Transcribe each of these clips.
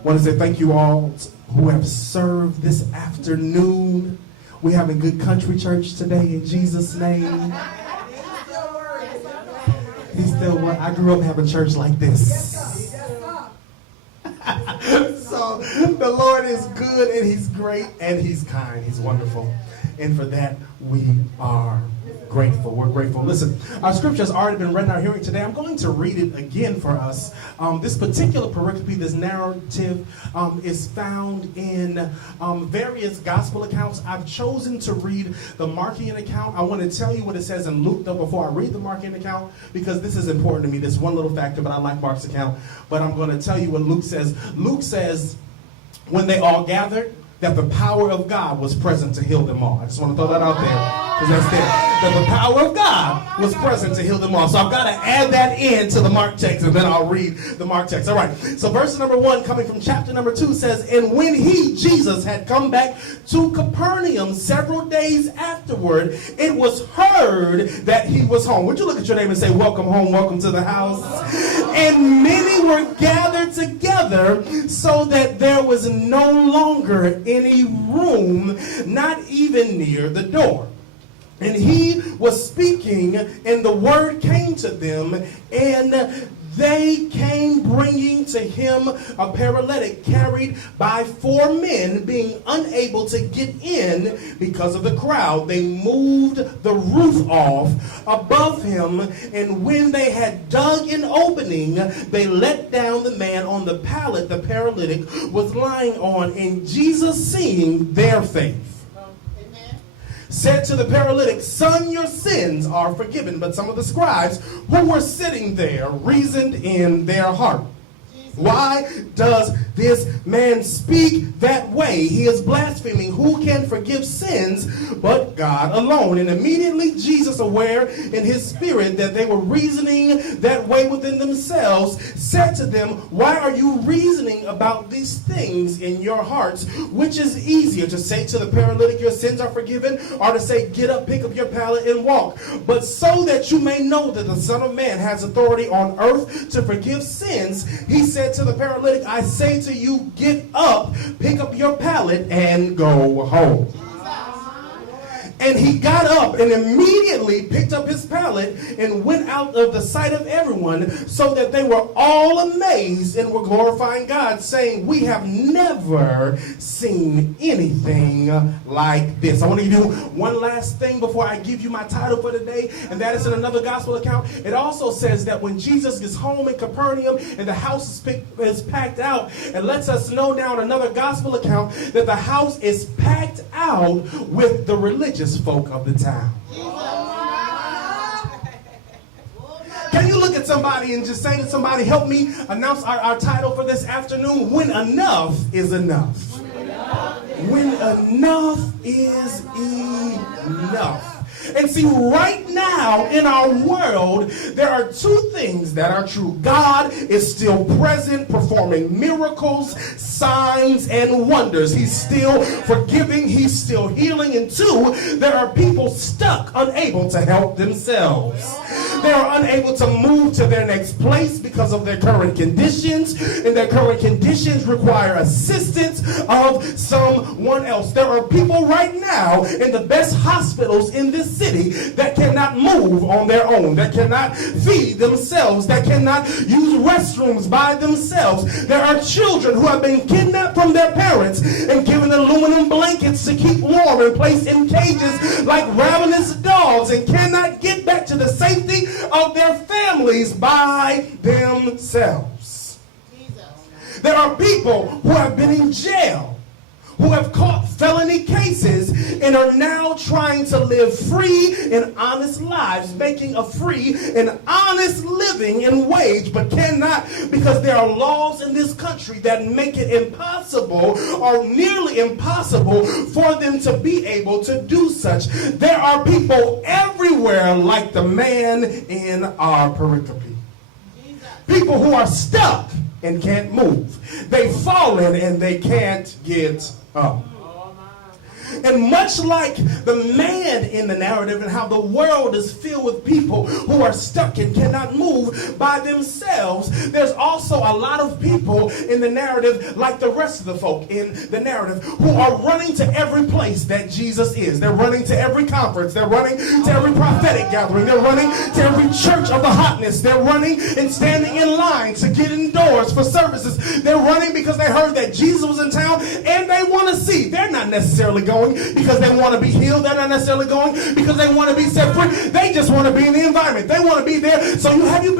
I want to say thank you all who have served this afternoon. We're having good country church today in Jesus' name. I grew up having church like this. So the Lord is good and he's great and he's kind. He's wonderful. And for that, we are grateful. We're grateful. Listen, our scripture has already been read in our hearing today. I'm going to read it again for us. This particular pericope, this narrative, is found in various gospel accounts. I've chosen to read the Markian account. I want to tell you what it says in Luke, though, before I read the Markian account, because this is important to me. This one little factor, but I like Mark's account. But I'm going to tell you what Luke says. Luke says, when they all gathered, that the power of God was present to heal them all. I just want to throw that out there, because that's there. That the power of God was present to heal them all. So I've got to add that in to the Mark text, and then I'll read the Mark text. All right. So verse number 1, coming from chapter number 2, says, and when he, Jesus, had come back to Capernaum several days afterward, it was heard that he was home. Would you look at your neighbor and say, welcome home, welcome to the house? And many were gathered together, so that there was no longer any room, not even near the door. And he was speaking, and the word came to them, and they came bringing to him a paralytic carried by 4 men, being unable to get in because of the crowd. They moved the roof off above him, and when they had dug an opening, they let down the man on the pallet the paralytic was lying on. And Jesus, seeing their faith, said to the paralytic, son, your sins are forgiven. But some of the scribes who were sitting there reasoned in their heart, why does this man speak that way? He is blaspheming. Who can forgive sins but God alone? And immediately Jesus, aware in his spirit that they were reasoning that way within themselves, said to them, why are you reasoning about these things in your hearts? Which is easier, to say to the paralytic, your sins are forgiven, or to say, get up, pick up your pallet and walk? But so that you may know that the Son of Man has authority on earth to forgive sins, he said to the paralytic, I say to you, get up, pick up your pallet, and go home. And he got up and immediately picked up his pallet and went out of the sight of everyone, so that they were all amazed and were glorifying God, saying, we have never seen anything like this. I want to do one last thing before I give you my title for today, and that is in another gospel account. It also says that when Jesus gets home in Capernaum and the house is packed out, it lets us know now in another gospel account that the house is packed out with the religious folk of the town. Can you look at somebody and just say to somebody, help me announce our title for this afternoon? When enough is enough. When enough is enough. And see, right now in our world, there are 2 things that are true. God is still present, performing miracles, signs, and wonders. He's still forgiving. He's still healing. And 2, there are people stuck, unable to help themselves. They are unable to move to their next place because of their current conditions, and their current conditions require assistance of someone else. There are people right now in the best hospitals in this city that cannot move on their own, that cannot feed themselves, that cannot use restrooms by themselves. There are children who have been kidnapped from their parents and given aluminum blankets to keep warm and placed in cages like ravenous dogs, and cannot get back to the safety of their families by themselves. There are people who have been in jail, who have caught felony cases, and are now trying to live free and honest lives, making a free and honest living and wage, but cannot, because there are laws in this country that make it impossible, or nearly impossible, for them to be able to do such. There are people everywhere like the man in our pericope. People who are stuck and can't move. They've fallen and they can't get up. And much like the man in the narrative and how the world is filled with people who are stuck and cannot move by themselves, there's also a lot of people in the narrative, like the rest of the folk in the narrative, who are running to every place that Jesus is. They're running to every conference. They're running to every prophetic gathering. They're running to every church of the hotness. They're running and standing in line to get indoors for services. They're running because they heard that Jesus was in town and they want to see. They're not necessarily going because they want to be healed. They're not necessarily going because they want to be set free. They just want to be in the environment. They want to be there. So have you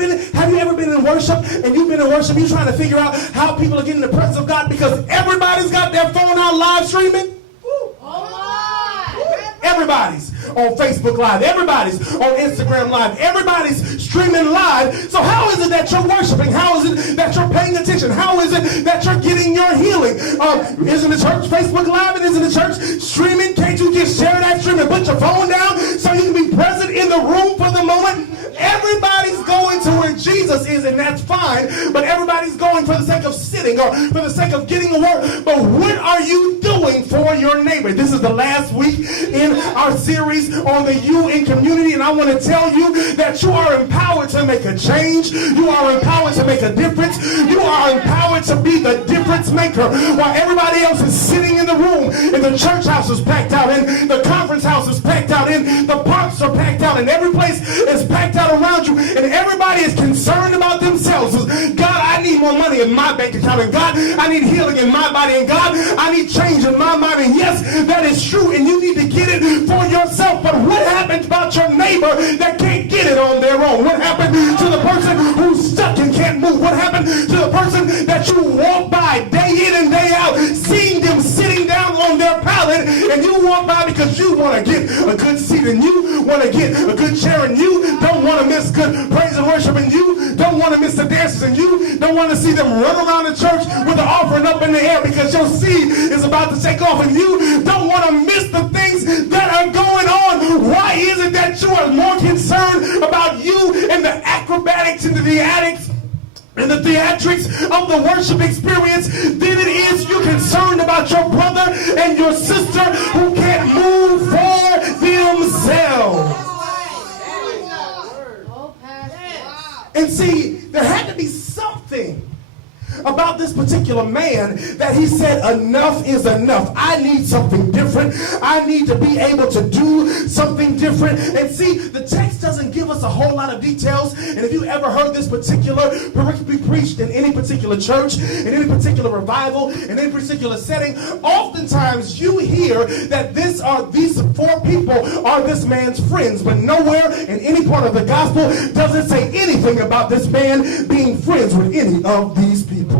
ever been in worship, and you've been in worship, you're trying to figure out how people are getting the presence of God because everybody's got their phone out live streaming? Everybody's on Facebook Live. Everybody's on Instagram Live. Everybody's streaming live. So how is it that you're worshiping? How is it that you're paying attention? How is it that you're getting your healing? Isn't the church Facebook Live and isn't the church streaming? Can't you just share that stream and put your phone down so you can be present in the room for the moment? Everybody's going to where Jesus is, and that's fine, but everybody's going for the sake of sitting or for the sake of getting a word. But what are you doing for your neighbor? This is the last week in our series on the You in Community, and I want to tell you that you are empowered to make a change. You are empowered to make a difference. You are empowered to be the difference maker. While everybody else is sitting in the room, and the church house is packed out, and the conference house is packed out, and the parks are packed out, and every place is packed out around you, and everybody is concerned about themselves. God, I need more money in my bank account, and God, I need healing in my body, and God, I need change in my mind. And yes, that is true, and you need to get it for yourself. But what happens about your neighbor that can't get it on their own? What happened to the person who's stuck and can't move? What happened to the person that you walk by day in and day out, seeing them sitting down on their pallet, and you walk by because you want to get a good seat, and you want to get a good chair, and you don't want to miss good praise and worship, and you don't want to miss the dances, and you don't want to see them run around the church with the offering up in the air because your seed is about to take off, and you don't want to miss the things that are going on. Why is it that you are more concerned about you and the acrobatics and the theatrics and the theatrics of the worship experience than it is you're concerned about your brother and your sister who can't move for themselves? And see, there had to be something about this particular man that he said, enough is enough. I need something different. I need to be able to do something different. And see, the text doesn't give us a whole lot of details. And if you ever heard this particular be preached in any particular church, in any particular revival, in any particular setting, oftentimes you hear that these four people are this man's friends, but nowhere in any part of the gospel does it say anything about this man being friends with any of these people.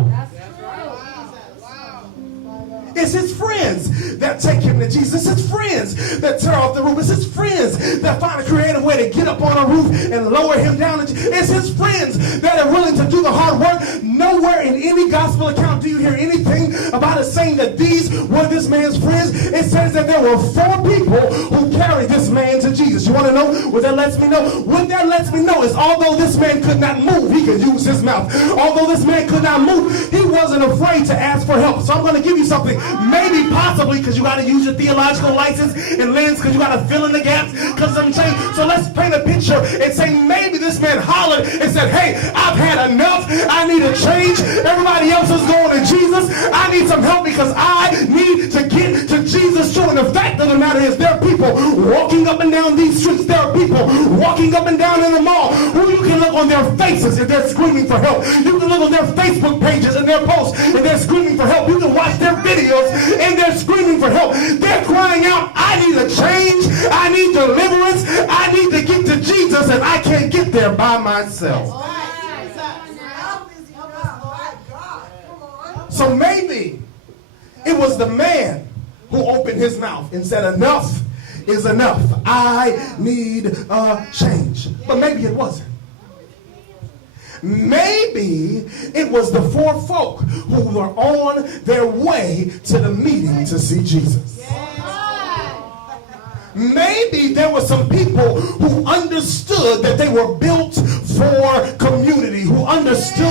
It's his friends that take him to Jesus. It's his friends that tear off the roof. It's his friends that find a creative way to get up on a roof and lower him down. It's his friends that are willing to do the hard work. Nowhere in any gospel account do you hear anything about it saying that these were this man's friends. It says that there were four people who carried this man to Jesus. You want to know what that lets me know? What that lets me know is although this man could not move, he could use his mouth. Although this man could not move, he wasn't afraid to ask for help. So I'm going to give you something. Maybe, possibly, because you got to use your theological license and lens, because you got to fill in the gaps, because I'm saying, so let's paint a picture and say maybe this man hollered and said, hey, I've had enough. I need a change. Everybody else is going to Jesus. I need some help because I need to get to Jesus too. And the fact of the matter is there are people walking up and down these streets. There are people walking up and down in the mall who you can look on their faces if they're screaming for help. You can look on their Facebook pages and their posts and they're screaming for help. You can watch their videos and they're screaming for help. They're crying out, I need a change. I need deliverance. I need to get to Jesus, and I can't get there by myself. So maybe it was the man who opened his mouth and said, enough is enough. I need a change. But maybe it wasn't. Maybe it was the four folk who were on their way to the meeting to see Jesus. Maybe there were some people who understood that they were built for community, who understood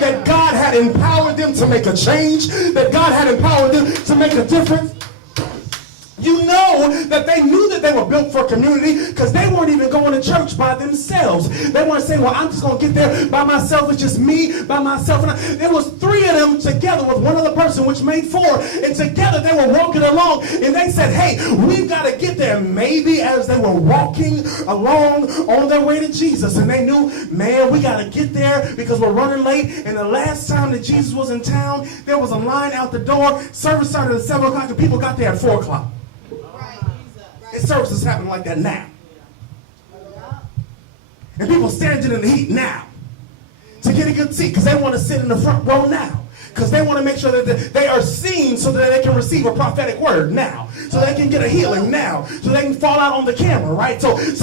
that God had empowered them to make a change, that God had empowered them to make a difference. You know that they knew that they were built for community because they weren't even going to church by themselves. They weren't saying, well, I'm just going to get there by myself. It's just me by myself. And there was 3 of them together with one other person, which made 4. And together they were walking along. And they said, hey, we've got to get there. Maybe as they were walking along on their way to Jesus. And they knew, man, we got to get there because we're running late. And the last time that Jesus was in town, there was a line out the door. Service started at 7 o'clock and people got there at 4 o'clock. And service is happening like that now. And people standing in the heat now to get a good seat because they want to sit in the front row now. Because they want to make sure that they are seen so that they can receive a prophetic word now. So they can get a healing now. So they can fall out on the camera, right? So they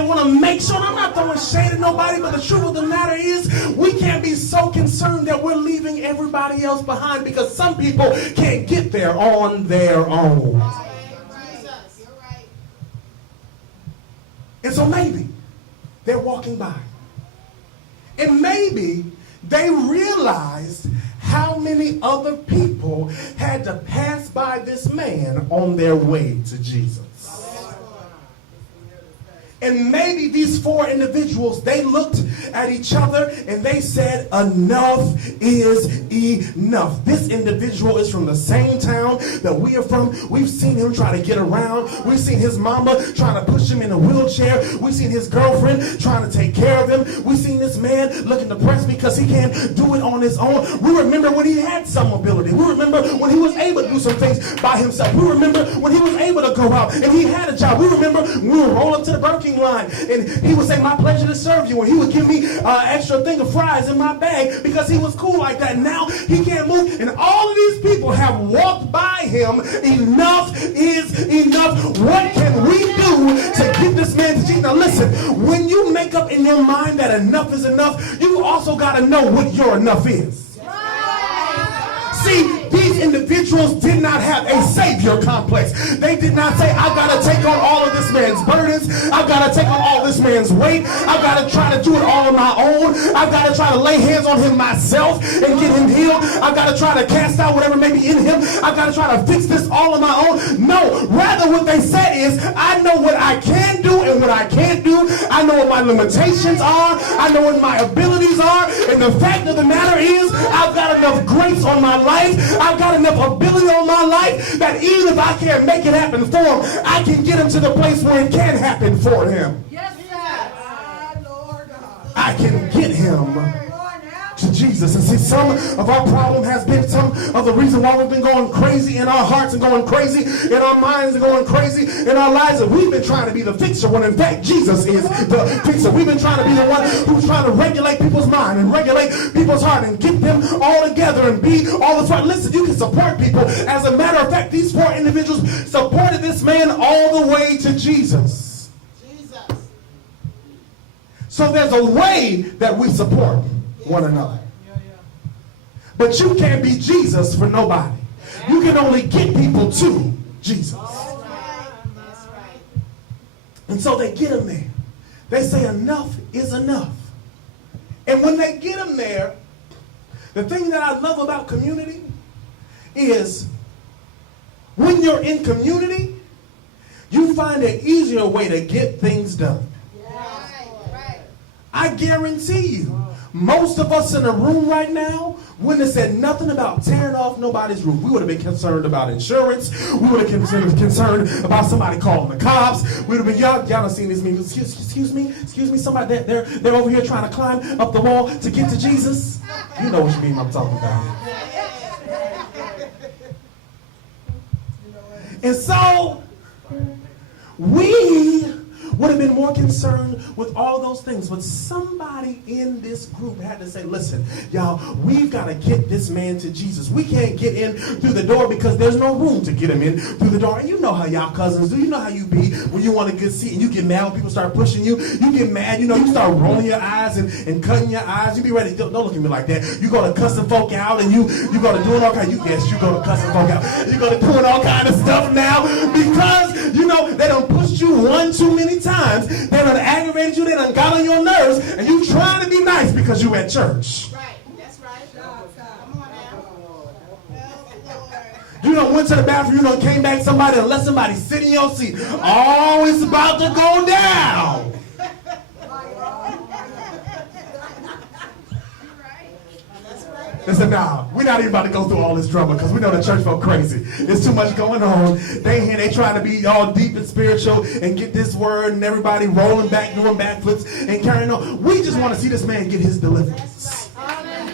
want to make sure. And I'm not throwing shade at nobody, but the truth of the matter is we can't be so concerned that we're leaving everybody else behind because some people can't get there on their own. And so maybe they're walking by. And maybe they realized how many other people had to pass by this man on their way to Jesus. And maybe these 4 individuals, they looked at each other and they said, enough is enough. This individual is from the same town that we are from. We've seen him try to get around. We've seen his mama trying to push him in a wheelchair. We've seen his girlfriend trying to take care of him. We've seen this man looking depressed because he can't do it on his own. We remember when he had some mobility. We remember when he was able to do some things by himself. We remember when he was able to go out and he had a job. We remember when we would roll up to the Burger King line and he would say, my pleasure to serve you, and he would give me an extra thing of fries in my bag because he was cool like that. Now he can't move, and all of these people have walked by him. Enough is enough. What can we do to get this man to Jesus? Now listen, when you make up in your mind that enough is enough, you also got to know what your enough is. See, these individuals did not have a savior complex. They did not say, I've got to take on all of this man's burdens. I've got to take on all this man's weight. I've got to try to do it all on my own. I've got to try to lay hands on him myself and get him healed. I've got to try to cast out whatever may be in him. I've got to try to fix this all on my own. No, rather what they said is, I know what I can do and what I can't do. I know what my limitations are. I know what my abilities are. And the fact of the matter is, I've got enough grace on my life. I've got enough ability on my life that even if I can't make it happen for him, I can get him to the place where it can happen for him. Yes, sir. Lord. I can get him to Jesus. And see, some of our problem has been some of the reason why we've been going crazy in our hearts and going crazy in our minds and going crazy in our lives. And we've been trying to be the fixer when in fact Jesus is the fixer. We've been trying to be the one who's trying to regulate people's mind and regulate people's heart and get them all together and be all this right. Listen, you can support people. As a matter of fact, these 4 individuals supported this man all the way to Jesus. So there's a way that we support one another. But you can't be Jesus for nobody. You can only get people to Jesus. And so they get him there. They say enough is enough. And when they get him there, the thing that I love about community is when you're in community, you find an easier way to get things done. I guarantee you, most of us in the room right now wouldn't have said nothing about tearing off nobody's roof. We would have been concerned about insurance. We would have been concerned about somebody calling the cops. We would have been, y'all done seen this meme. Excuse me, somebody, they're over here trying to climb up the wall to get to Jesus. You know which meme I'm talking about. And so, we would have been more concerned with all those things. But somebody in this group had to say, listen, y'all, we've got to get this man to Jesus. We can't get in through the door because there's no room to get him in through the door. And you know how y'all cousins do. You know how you be when you want a good seat and you get mad when people start pushing you. You get mad, you start rolling your eyes and cutting your eyes. You be ready. Don't look at me like that. You go to cussing folk out and you go to doing all kind of, you go to cussing folk out. You go to doing all kind of stuff now because, they done pushed you one too many times. They done aggravated you. They done got on your nerves. And you trying to be nice because you at church. Right. That's right. Come on now. You done went to the bathroom, you done came back, somebody done let somebody sit in your seat. Oh, it's about to go down. They said, nah, we're not even about to go through all this drama because we know the church folk crazy. There's too much going on. They trying to be all deep and spiritual and get this word and everybody rolling back, doing backflips and carrying on. We just want to see this man get his deliverance.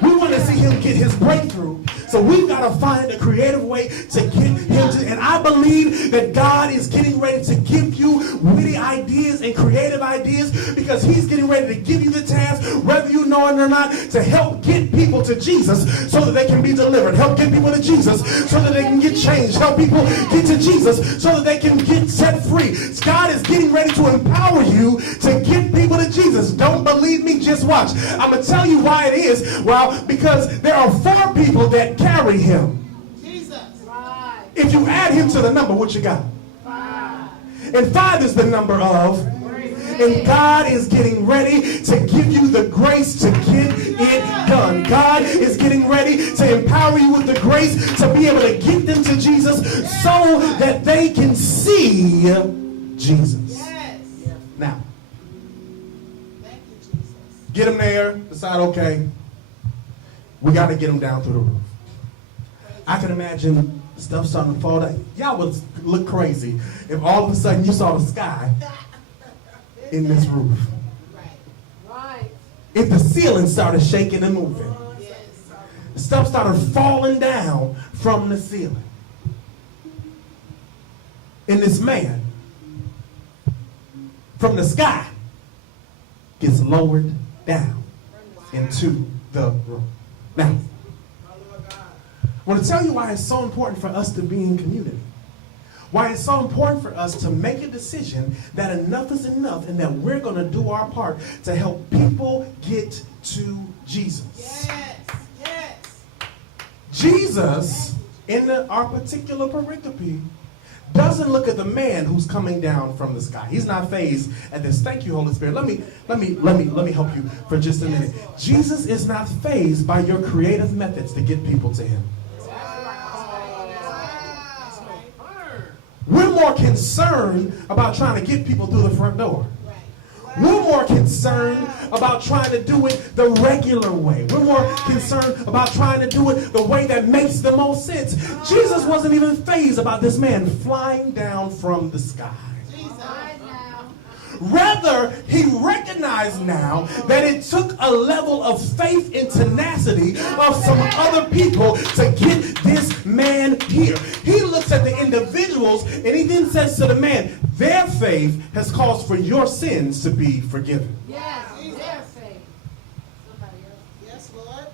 We want to see him get his breakthrough. So we've got to find a creative way to get him to, and I believe that God is getting ready to give you witty ideas and creative ideas because he's getting ready to give you the task, whether you know it or not, to help get people to Jesus so that they can be delivered. Help get people to Jesus so that they can get changed. Help people get to Jesus so that they can get set free. God is getting ready to empower you to get people to Jesus. Don't believe me? Just watch. I'm going to tell you why it is. Well, because there are 4 people that carry him. Jesus. If you add him to the number, what you got? 5. And 5 is the number of. And God is getting ready to give you the grace to get it done. God is getting ready to empower you with the grace to be able to get them to Jesus so that they can see Jesus. Yes. Now, Thank you, Jesus. get them there, decide, okay, we got to get them down through the roof. I can imagine stuff starting to fall down. Y'all would look crazy if all of a sudden you saw the sky in this roof. Right. If the ceiling started shaking and moving. Yes. Stuff started falling down from the ceiling. And this man from the sky gets lowered down into the room. Now, I want to tell you why it's so important for us to be in community. Why it's so important for us to make a decision that enough is enough and that we're going to do our part to help people get to Jesus. Yes. Yes. Jesus, in our particular pericope, doesn't look at the man who's coming down from the sky. He's not fazed at this. Thank you, Holy Spirit. Let me help you for just a minute. Jesus is not fazed by your creative methods to get people to him. We're more concerned about trying to get people through the front door. We're more concerned about trying to do it the regular way. We're more concerned about trying to do it the way that makes the most sense. Jesus wasn't even fazed about this man flying down from the sky. Rather, he recognized now that it took a level of faith and tenacity of some other people to get this man here. He looks at the individuals and he then says to the man, their faith has caused for your sins to be forgiven. Yes. Their faith. Somebody else. Yes, Lord.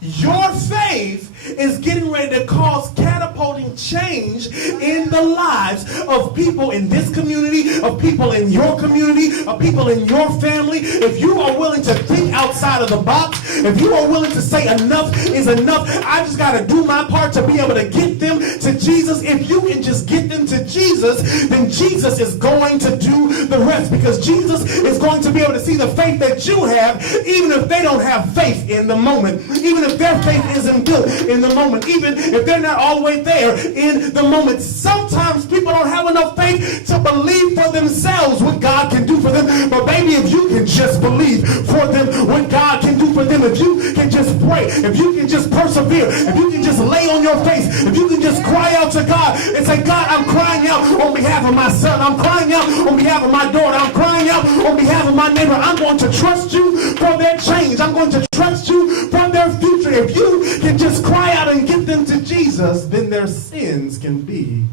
Your faith is getting ready to cause catapulting change in the lives of people in this community, of people in your community, of people in your family. If you are willing to think outside of the box, if you are willing to say enough is enough, I just got to do my part to be able to get them to Jesus. If you can just get them to Jesus, then Jesus is going to do the rest, because Jesus is going to be able to see the faith that you have, even if they don't have faith in the moment, even if their faith isn't built in the moment, even if they're not all the way there in the moment. Sometimes people don't have enough faith to believe for themselves what God can do for them. But baby, if you can just believe for them what God can do for them, if you can just pray, if you can just persevere, if you can just lay on your face, if you can just cry out to God and say, God, I'm crying out on behalf of my son, I'm crying out on behalf of my daughter, I'm crying out on behalf of my neighbor, I'm going to trust you for their change, I'm going to trust you for their future. If you can just cry out and get them to Jesus, then their sins can be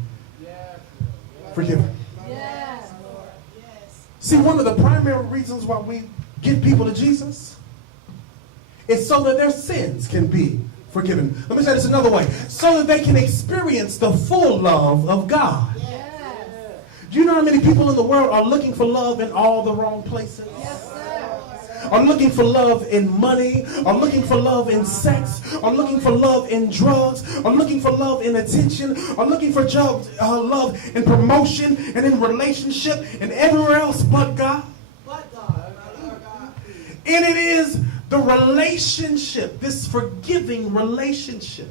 forgiven. Yes. See, one of the primary reasons why we get people to Jesus is so that their sins can be forgiven. Let me say this another way. So that they can experience the full love of God. Do you know how many people in the world are looking for love in all the wrong places? Are looking for love in money, are looking for love in sex, are looking for love in drugs, are looking for love in attention, are looking for love in promotion and in relationship and everywhere else but God. And it is the relationship, this forgiving relationship,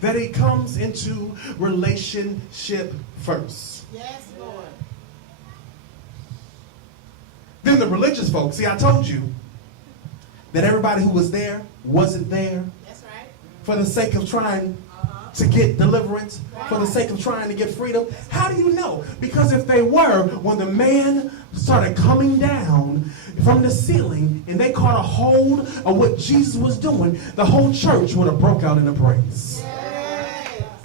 that he comes into relationship first. Yes, Lord. Then the religious folks, see, I told you that everybody who was there wasn't there That's right. for the sake of trying to get deliverance, for the sake of trying to get freedom. How do you know? Because if they were, when the man started coming down from the ceiling and they caught a hold of what Jesus was doing, the whole church would have broke out into praise. Yes.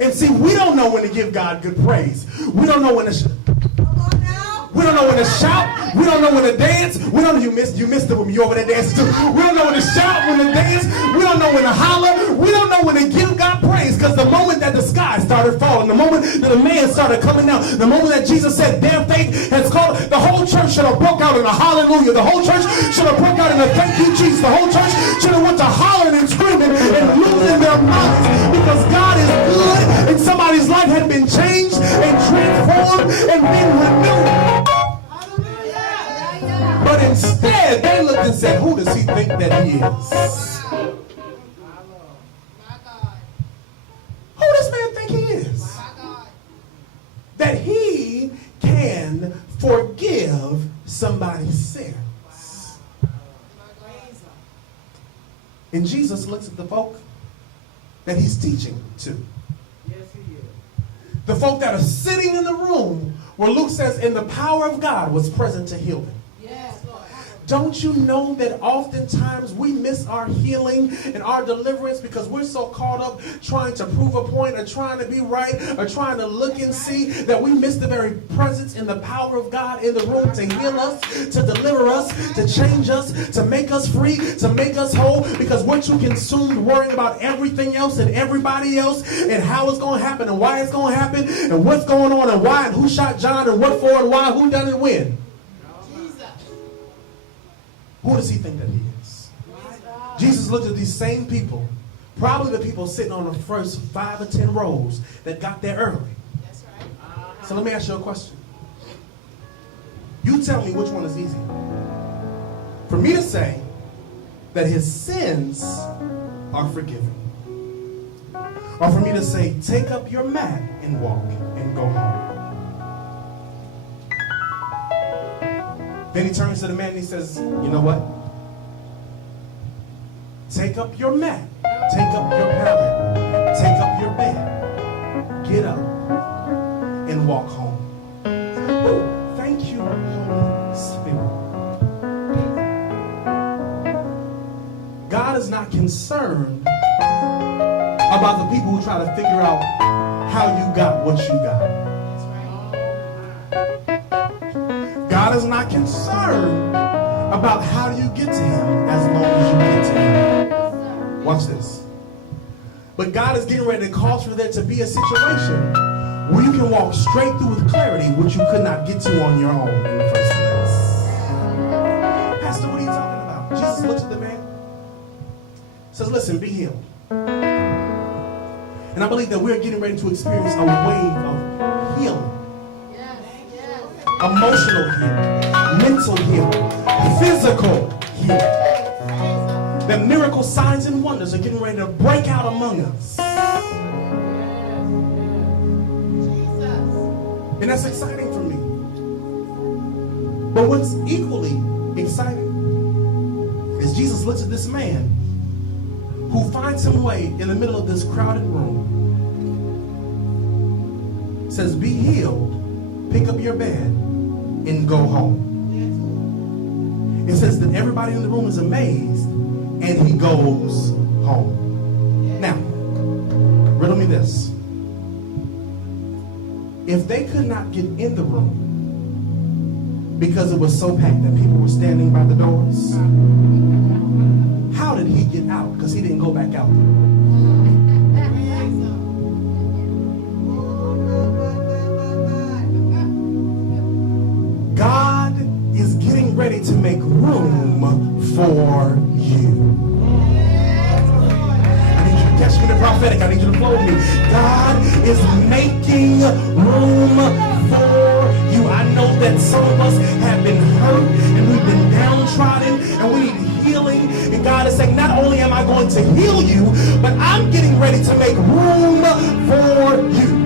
And see, we don't know when to give God good praise. We don't know when to Come on now. we don't know when to shout. We don't know when to dance. We don't know you missed it when you over there dancing too. We don't know when to shout, when to dance. We don't know when to holler. We don't know when to give God praise, because the moment that the sky started falling, the moment that the man started coming down, the moment that Jesus said, "Their faith has called," the whole church should have broke out in a hallelujah. The whole church should have broke out in a thank you, Jesus. The whole church should have went to hollering and screaming and losing their minds, because God is good and somebody's life had been changed and transformed and been renewed. Hallelujah. But instead, they looked and said, "Who does he think that he is? My God. Who does man think he is? My God. That he can forgive somebody's sins." My God. And Jesus looks at the folk that he's teaching to. Yes, he is. The folk that are sitting in the room where Luke says, "And the power of God was present to heal them." Yes, Lord. Don't you know that oftentimes we miss our healing and our deliverance because we're so caught up trying to prove a point or trying to be right or trying to look and see, that we miss the very presence and the power of God in the room to heal us, to deliver us, to change us, to make us free, to make us whole, because we're too consumed worrying about everything else and everybody else and how it's going to happen and why it's going to happen and what's going on and why and who shot John and what for and why, who done it when. Jesus. Who does he think that he is? My God. Jesus looked at these same people, probably the people sitting on the first 5 or 10 rows that got there early. That's right. So let me ask you a question. You tell me which one is easier. For me to say that his sins are forgiven, or for me to say, "Take up your mat and walk and go home." Then he turns to the man and he says, "You know what? Take up your mat, take up your pallet, take up your bed, get up, and walk home." Oh, thank you, Holy Spirit. God is not concerned about the people who try to figure out how you got what you got. That's right. God is not concerned about how you get to him as long as you get to him. Watch this. But God is getting ready to cause for there to be a situation where you can walk straight through with clarity, which you could not get to on your own in the first place. Pastor, what are you talking about? Jesus looks at the man, says, "Listen, be healed." And I believe that we're getting ready to experience a wave of healing. Yes. Yes. Emotional healing, mental healing, physical healing. That miracle signs and wonders are getting ready to break out among us. Jesus. And that's exciting for me. But what's equally exciting is Jesus looks at this man who finds him way in the middle of this crowded room, says, "Be healed, pick up your bed, and go home." It says that everybody in the room is amazed, and he goes home. Now, riddle me this. If they could not get in the room because it was so packed that people were standing by the doors, how did he get out? Because he didn't go back out. God is getting ready to make room for you. I need you to catch me in the prophetic. I need you to flow with me. God is making room for you. I know that some of us have been hurt and we've been downtrodden and we need healing. And God is saying, not only am I going to heal you, but I'm getting ready to make room for you.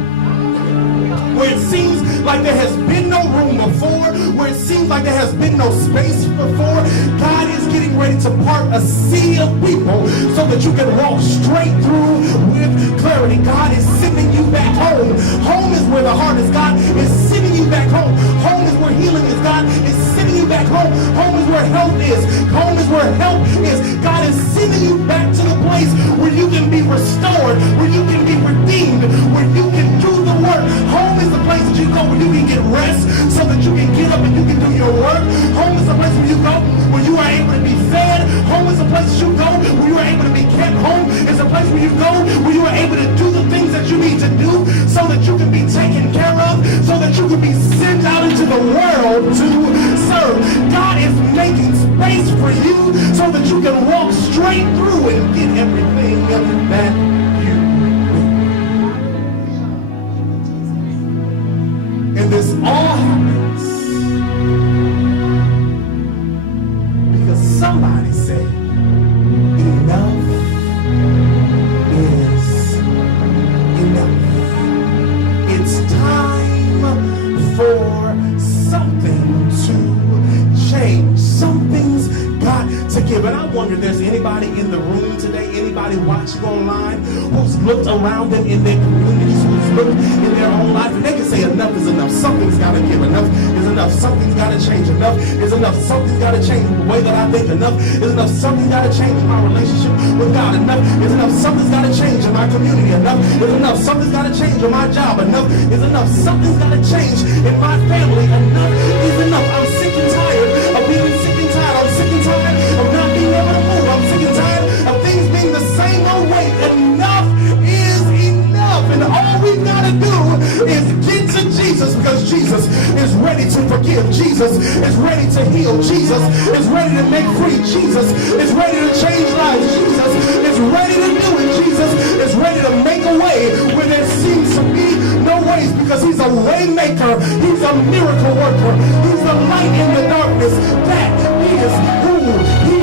Where it seems like there has been no room before, where it seems like there has been no space before, God is getting ready to part a sea of people so that you can walk straight through with clarity. God is sending you back home. Home is where the heart is. God is sending you back home. Home is where healing is. God is sending you back home. Home is where health is. Home is where help is. God is sending you back to the place where you can be restored, where you can be redeemed, where you can do the work. Home is the place that you go where you can get rest so that you can get up and you can do your work. Home is the place where you go where you are able to be fed. Home is the place that you go where you are able to be kept. Home is the place where you go where you are able to do the things that you need to do so that you can be taken care of, so that you can be sent out into the world to serve. God is making space for you so that you can walk straight through and get everything that you need. And this all happens because somebody said, enough is enough. It's time for something to change. Something's got to give. And I wonder if there's anybody in the room today, anybody watching online, who's looked around them in their communities, who's looked in their own life, and they can say enough is enough. Something's got to give. Enough is enough. Something's got to change. Enough is enough. Something's got to change the way that I think. Enough is enough. Something's got to change in my relationship with God. Enough is enough. Something's got to change in my community. Enough is enough. Something's got to change in my job. Enough is enough. Something's got to change in my family. Enough is enough. I'm sick and tired of being sick and tired. I'm sick and tired of not being able to move. I'm sick and tired of things being the same old way. Enough is enough. And all we've got to do is get to Jesus, because Jesus is ready to forgive. Jesus is ready to heal. Jesus is ready to make free. Jesus is ready to change lives. Jesus is ready to do it. Jesus is ready to make a way where there seems to be no ways, because he's a way maker. He's a miracle worker. He's the light in the darkness. That is who he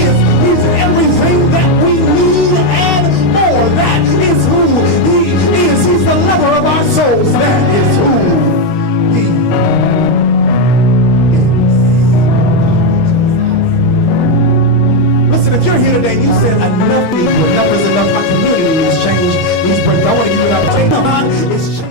is. He's everything that we need and more. That is who he is. He's the lover of our souls. That is who he is. Listen, if you're here today and you said enough is enough, my community needs change, needs breakthrough, I want to give you an opportunity. God is changing.